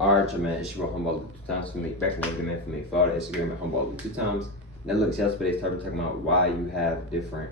Alright, man, it's your Humboldt 2 times for me. Back from the man for me. Follow the Instagram at Humboldt 2 times. Now look, yesterday's topic talking about why you have different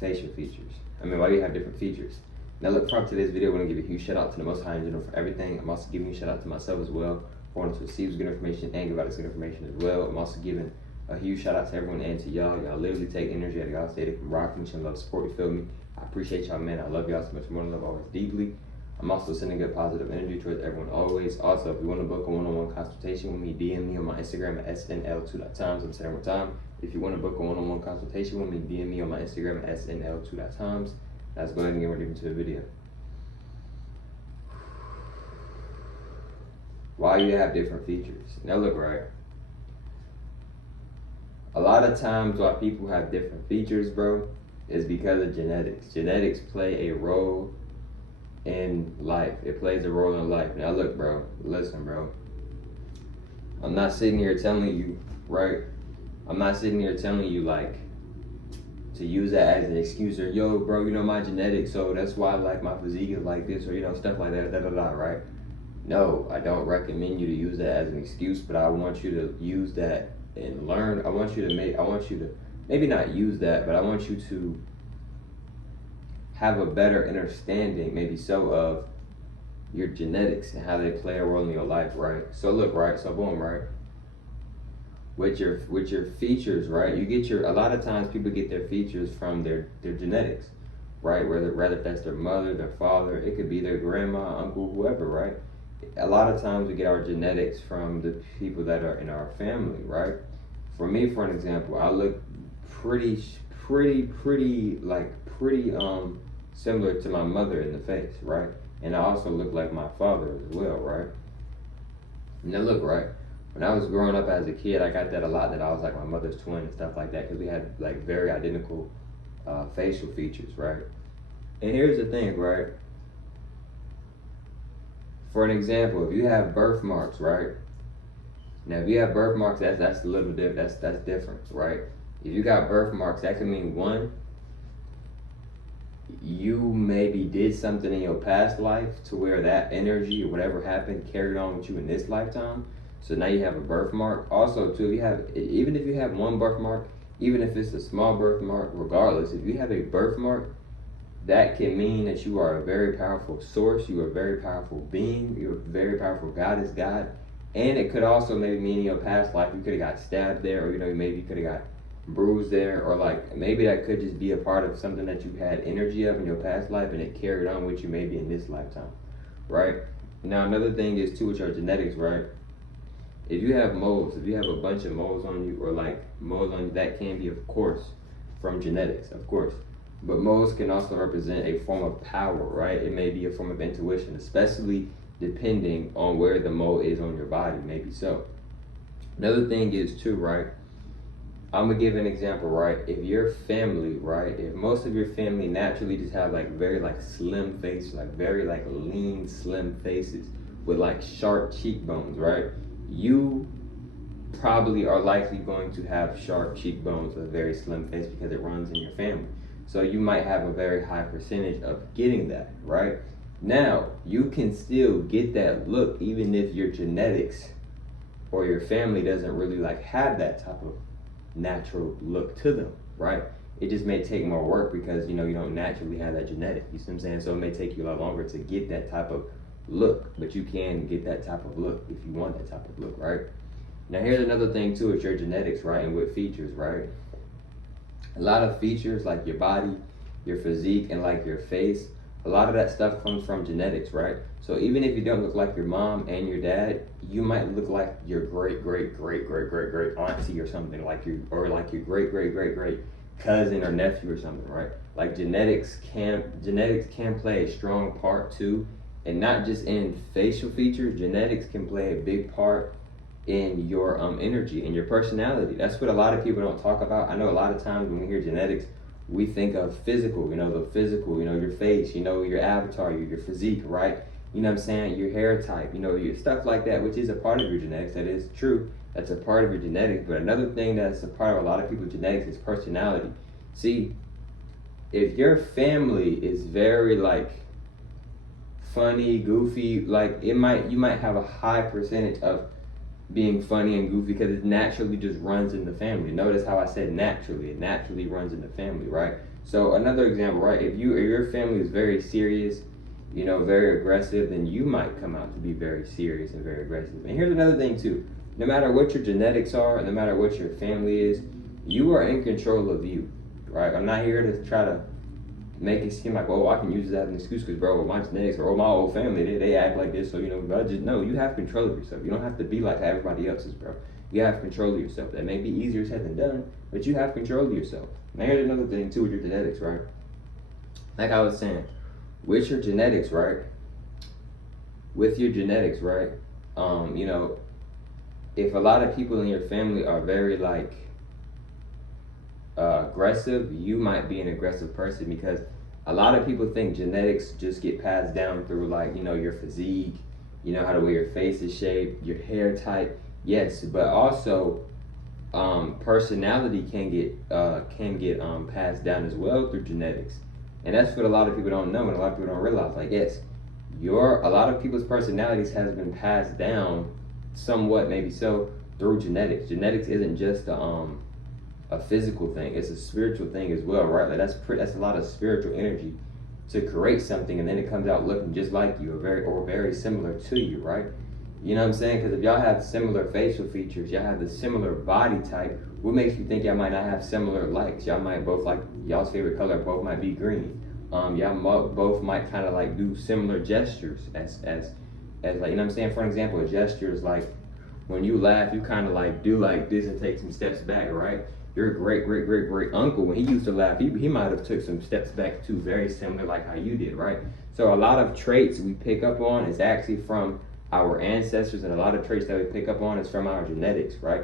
facial features. Why you have different features. Now look, prior to this video, I want to give a huge shout out to the Most High in general for everything. I'm also giving a shout out to myself as well for wanting to receive good information and give out this good information as well. I'm also giving a huge shout out to everyone and to y'all. Y'all literally take energy out of y'all, say they can rock me, show love, support, you feel me? I appreciate y'all, man. I love y'all so much more than love, always deeply. I'm also sending good positive energy towards everyone always. Also, if you want to book a one-on-one consultation with me, DM me on my Instagram at snl2.times. I'm saying one more time. If you want to book a one-on-one consultation with me, DM me on my Instagram at snl2.times. Let's go ahead and get right into the video. Why you have different features. Now look, right? A lot of times why people have different features, bro, is because of genetics. Genetics play a role in life. It plays a role in life. Now look, bro, listen, bro. I'm not sitting here telling you, right? I'm not sitting here telling you like to use that as an excuse or yo, bro, you know my genetics, so that's why like my physique is like this, or you know, stuff like that, right? No, I don't recommend you to use that as an excuse, but I want you to use that and learn. I want you to maybe not use that, but I want you to have a better understanding, maybe so, of your genetics and how they play a role in your life, right? So look, right? So boom, right? With your features, right? A lot of times people get their features from their genetics, right? Whether that's their mother, their father, it could be their grandma, uncle, whoever, right? A lot of times we get our genetics from the people that are in our family, right? For me, for an example, I look pretty similar to my mother in the face, right? And I also look like my father as well, right? Now look, right? When I was growing up as a kid, I got that a lot, that I was like my mother's twin and stuff like that, because we had like very identical facial features, right? And here's the thing, right? For an example, if you have birthmarks, right? Now, if you have birthmarks, that's a little different. That's different, right? If you got birthmarks, that can mean one, you maybe did something in your past life to where that energy or whatever happened carried on with you in this lifetime. So now you have a birthmark. Also, too, even if you have one birthmark, even if it's a small birthmark, regardless, if you have a birthmark, that can mean that you are a very powerful source, you are a very powerful being, you're a very powerful goddess, God. And it could also maybe mean in your past life you could have got stabbed there, or you know, maybe you could have got bruised there, or like maybe that could just be a part of something that you had energy of in your past life and it carried on with you maybe in this lifetime, right? Now another thing is too with your genetics, right? If you have moles, if you have a bunch of moles on you, or like moles on you, that can be, of course, from genetics, of course. But moles can also represent a form of power, right? It may be a form of intuition, especially depending on where the mole is on your body, maybe so. Another thing is too, right? I'm gonna give an example, right? If your family, right? If most of your family naturally just have like very like slim faces, like very like lean, slim faces with like sharp cheekbones, right? You probably are likely going to have sharp cheekbones with a very slim face because it runs in your family. So you might have a very high percentage of getting that, right? Now, you can still get that look even if your genetics or your family doesn't really like have that type of natural look to them, right? It just may take more work because, you know, you don't naturally have that genetic, you see what I'm saying? So it may take you a lot longer to get that type of look, but you can get that type of look if you want that type of look, right? Now here's another thing too, it's your genetics, right? And with features, right? A lot of features like your body, your physique, and like your face, a lot of that stuff comes from genetics, right? So even if you don't look like your mom and your dad, you might look like your great auntie or something, like your great cousin or nephew or something, right? Like genetics can play a strong part too, and not just in facial features. Genetics can play a big part in your energy and your personality. That's what a lot of people don't talk about. I know a lot of times when we hear genetics, we think of physical, you know, the physical, you know, your face, you know, your avatar, your physique, right? You know what I'm saying? Your hair type, you know, your stuff like that, which is a part of your genetics. That is true. That's a part of your genetics. But another thing that's a part of a lot of people's genetics is personality. See, if your family is very like funny, goofy, like you might have a high percentage of being funny and goofy because it naturally just runs in the family. Notice how I said naturally. It naturally runs in the family, right? So another example, right? If your family is very serious, very aggressive, then you might come out to be very serious and very aggressive. And here's another thing too. No matter what your genetics are, no matter what your family is, you are in control of you, right? I'm not here to try to make it seem like, oh, I can use that as an excuse because, bro, my genetics or my whole family, they act like this. So, but just no, you have control of yourself. You don't have to be like everybody else is, bro. You have control of yourself. That may be easier said than done, but you have control of yourself. Now, here's another thing, too, with your genetics, right? Like I was saying, with your genetics, right? With your genetics, right? If a lot of people in your family are very, like, aggressive, you might be an aggressive person because a lot of people think genetics just get passed down through like your physique, how the way your face is shaped, your hair type. Yes, but also personality can get passed down as well through genetics, and that's what a lot of people don't know and a lot of people don't realize. Like yes, a lot of people's personalities has been passed down somewhat maybe so through genetics. Genetics isn't just a physical thing, it's a spiritual thing as well, right? Like that's a lot of spiritual energy to create something and then it comes out looking just like you or very similar to you, right? You know what I'm saying? Because if y'all have similar facial features, y'all have the similar body type, what makes you think y'all might not have similar likes? Y'all might both like y'all's favorite color both might be green. Y'all both might kind of like do similar gestures as like, you know what I'm saying? For example, a gesture is like when you laugh, you kind of like do like this and take some steps back, right? Your great uncle, when he used to laugh, he might have took some steps back too, very similar like how you did, right? So a lot of traits we pick up on is actually from our ancestors, and a lot of traits that we pick up on is from our genetics, right?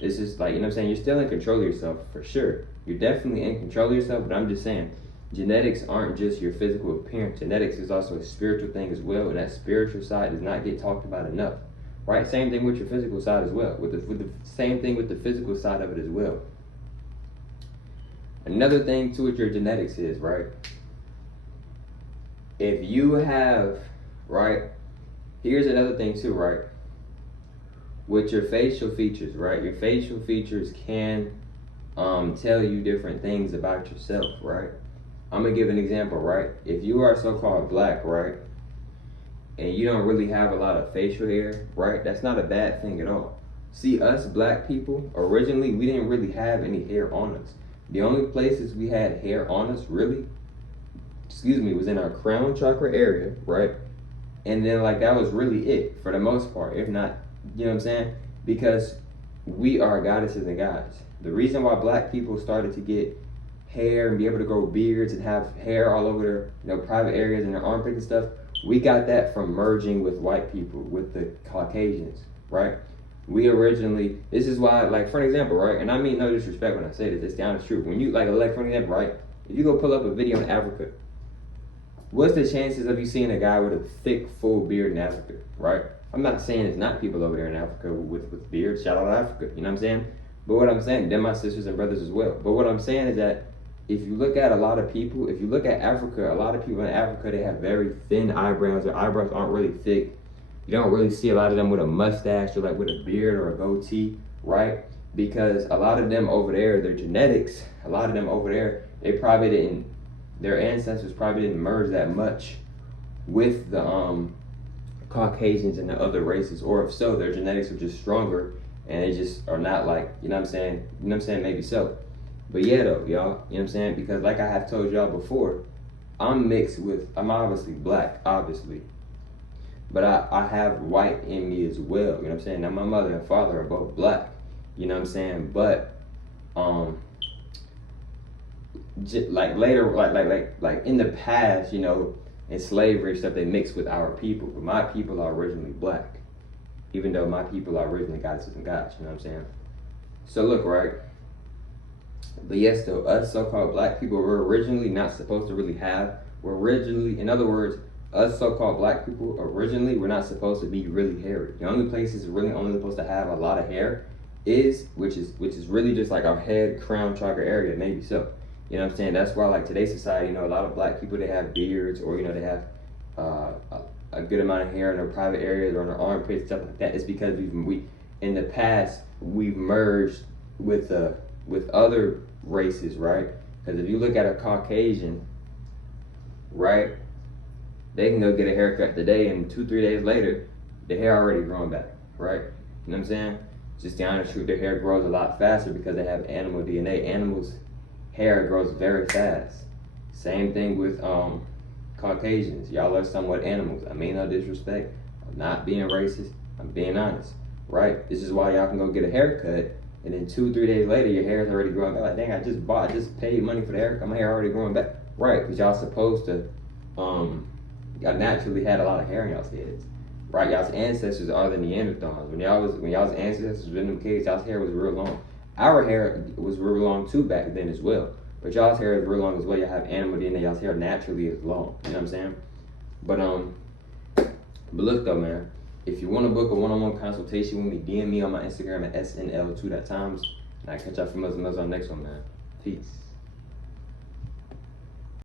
It's just like, you know what I'm saying? You're still in control of yourself for sure. You're definitely in control of yourself, but I'm just saying, genetics aren't just your physical appearance. Genetics is also a spiritual thing as well, and that spiritual side does not get talked about enough, right? Same thing with your physical side as well. With the same thing with the physical side of it as well. Another thing too with your genetics is, right? If you have, right? Here's another thing too, right? With your facial features, right? Your facial features can tell you different things about yourself, right? I'm gonna give an example, right? If you are so-called black, right? And you don't really have a lot of facial hair, right? That's not a bad thing at all. See, us black people, originally, we didn't really have any hair on us. The only places we had hair on us, really, was in our crown chakra area, right? And then, like, that was really it for the most part, if not, you know what I'm saying? Because we are goddesses and gods. The reason why black people started to get hair and be able to grow beards and have hair all over their private areas and their armpits and stuff, we got that from merging with white people, with the Caucasians, right? We originally, this is why, like, for an example, right? And I mean no disrespect when I say this, it's the honest truth. When you, like, for an example, right? If you go pull up a video in Africa, what's the chances of you seeing a guy with a thick, full beard in Africa, right? I'm not saying it's not people over there in Africa with beards. Shout out Africa, you know what I'm saying? But what I'm saying, they're my sisters and brothers as well. But what I'm saying is that if you look at a lot of people, if you look at Africa, a lot of people in Africa, they have very thin eyebrows. Their eyebrows aren't really thick. You don't really see a lot of them with a mustache or like with a beard or a goatee, right? Because a lot of them over there, their genetics, a lot of them over there, their ancestors probably didn't merge that much with the Caucasians and the other races, or if so, their genetics are just stronger and they just are not like, you know what I'm saying, maybe so. But yeah though, y'all, you know what I'm saying, because like I have told y'all before, I'm obviously black, obviously. But I have white in me as well, you know what I'm saying? Now my mother and father are both black, you know what I'm saying? But like later, like in the past, you know, in slavery and stuff, they mixed with our people. But my people are originally black, even though my people are originally goddesses and gods, you know what I'm saying? So look, right? But yes, though, us so-called black people were originally not supposed to really have, in other words, us so-called black people originally were not supposed to be really hairy. The only places really only supposed to have a lot of hair which is really just like our head, crown, chakra area, maybe so. You know what I'm saying? That's why like today's society, you know, a lot of black people, they have beards, or, you know, they have a good amount of hair in their private areas or in their armpits, stuff like that, it's because we in the past we've merged with other races, right? Because if you look at a Caucasian, right, they can go get a haircut today and 2-3 days later, the hair already growing back, right? You know what I'm saying? Just the honest truth, their hair grows a lot faster because they have animal DNA. Animals' hair grows very fast. Same thing with Caucasians. Y'all are somewhat animals. I mean no disrespect. I'm not being racist. I'm being honest, right? This is why y'all can go get a haircut and then 2-3 days later your hair is already growing back. Like, dang, I just paid money for the haircut. My hair already growing back. Right, because y'all supposed to, y'all naturally had a lot of hair in y'all's heads. Right, y'all's ancestors are the Neanderthals. When y'all's ancestors was in them caves, y'all's hair was real long. Our hair was real long too back then as well. But y'all's hair is real long as well. Y'all have animal DNA. Y'all's hair naturally is long. You know what I'm saying? But look though, man. If you want to book a one-on-one consultation with me, DM me on my Instagram at snl2.times. And I catch y'all from us on the next one, man. Peace.